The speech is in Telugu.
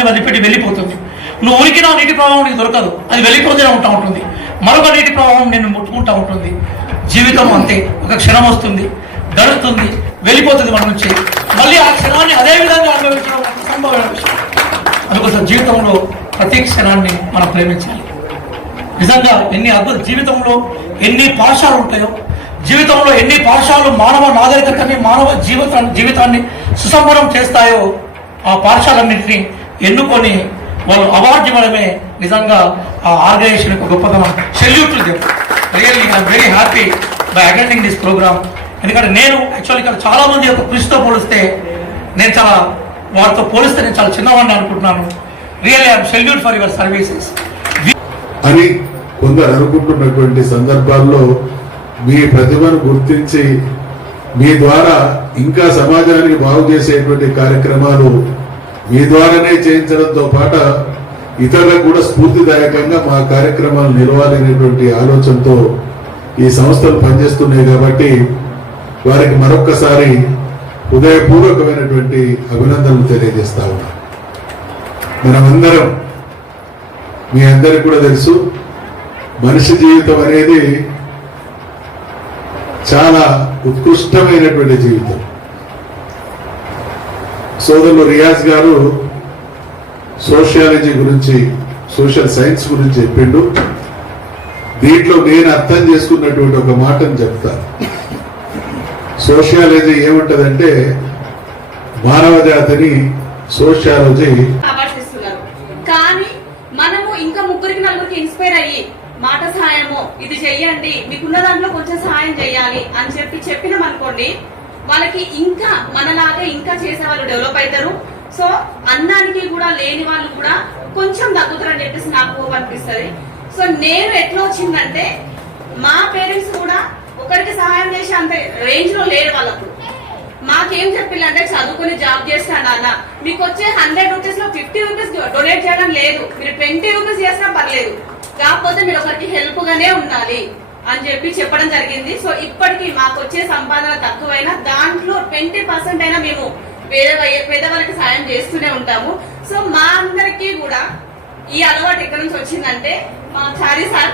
ప్రవాహాన్ని వదిలిపెట్టి వెళ్ళిపోతుంది. నువ్వు ఉరికిన నీటి ప్రవాహం నీకు దొరకదు. అది వెళ్ళిపోతూనే ఉంటా ఉంటుంది. మరొక నీటి ప్రవాహం నేను ముట్టుకుంటా ఉంటుంది. జీవితం అంతే. ఒక క్షణం వస్తుంది. గడుతుంది. వెళ్ళిపోతుంది మన నుంచి. మళ్ళీ ఆ క్షణాన్ని అదే విధంగా అనుభవించడం విషయం. అందుకోసం జీవితంలో ప్రతి క్షణాన్ని మనం ప్రేమించాలి. నిజంగా ఎన్ని అద్భుత జీవితంలో ఎన్ని పాఠశాలు ఉంటాయో జీవితంలో ఎన్ని పాఠశాలలు మానవ నాగరికతని మానవ జీవితాన్ని జీవితాన్ని సుసంపన్నం చేస్తాయో ఆ పాఠశాలన్నింటినీ ఎన్నుకొని వాళ్ళు అవార్డు ఇవ్వడమే నిజంగా ఆ ఆర్గనైజేషన్ యొక్క గొప్పతనం. సెల్యూట్లు really I'm very happy by attending this program ఎందుకంటే నేను యాక్చువల్లీ ఇక్కడ చాలా మంది యొక్క కృషితో పోలిస్తే నేను చాలా వారితో పోలిస్తే నేను చాలా చిన్నవాడిని అనుకుంటున్నాను. Really I'm salute for your services అని కొందరు అనుకుంటున్నటువంటి సందర్భాల్లో మీ ప్రతిభను గుర్తించి మీ ద్వారా ఇంకా సమాజానికి బాగు చేసేటువంటి కార్యక్రమాలు మీ ద్వారానే చేయించడంతో పాటు ఇతరులకు కూడా స్ఫూర్తిదాయకంగా మా కార్యక్రమాలు నిలవాలనేటువంటి ఆలోచనతో ఈ సంస్థలు పనిచేస్తున్నాయి కాబట్టి వారికి మరొక్కసారి హృదయపూర్వకమైనటువంటి అభినందనలు తెలియజేస్తా ఉన్నా. మనమందరం మీ అందరికి కూడా తెలుసు మనిషి జీవితం అనేది చాలా ఉత్కృష్టమైనటువంటి జీవితం. సోదరులు రియాజ్ గారు సోషియాలజీ గురించి సోషల్ సైన్స్ గురించి చెప్పిండు. దీంట్లో నేను అర్థం చేసుకున్నటువంటి ఒక మాటను చెప్తాను సోషియాలజీ ఏముంటదంటే మానవ జాతిని సోషియాలజీ కానీ మనము ఇంకా ముగ్గురికి నలుగురికి ఇన్స్పైర్ అయ్యి మాట సహాయము ఇది చెయ్యండి మీకున్న దాంట్లో కొంచెం సహాయం చేయాలి అని చెప్పి చెప్పినాం అనుకోండి వాళ్ళకి ఇంకా మనలాగా ఇంకా చేసే వాళ్ళు డెవలప్ అవుతారు. సో అన్నానికి కూడా లేని వాళ్ళు కూడా కొంచెం తగ్గుతారని చెప్పేసి నాకు అనిపిస్తుంది. సో నేను ఎట్లా వచ్చిందంటే మా పేరెంట్స్ కూడా ఒకరికి సహాయం చేసే అంత రేంజ్లో లేరు వాళ్ళకు. మాకేం చెప్పిల్లంటే చదువుకుని జాబ్ చేస్తాను నాన్న. మీకు వచ్చే హండ్రెడ్ రూపీస్లో ఫిఫ్టీ రూపీస్ డొనేట్ చేయడం లేదు. మీరు ట్వంటీ రూపీస్ చేసినా పర్లేదు. కాకపోతే మీరు ఒకరికి హెల్ప్ గానే ఉండాలి. అని చెప్పి చెప్పడం జరిగింది. సో ఇప్పటికి మాకు వచ్చే సంపాదన తక్కువైనా దాంట్లో ట్వంటీ పర్సెంట్ అయినా మేము పేద పేదవాళ్ళకి సాయం చేస్తూనే ఉంటాము. సో మా అందరికీ కూడా ఈ అలవాటు ఎక్కడి నుంచి వచ్చిందంటే మా చారీ సార్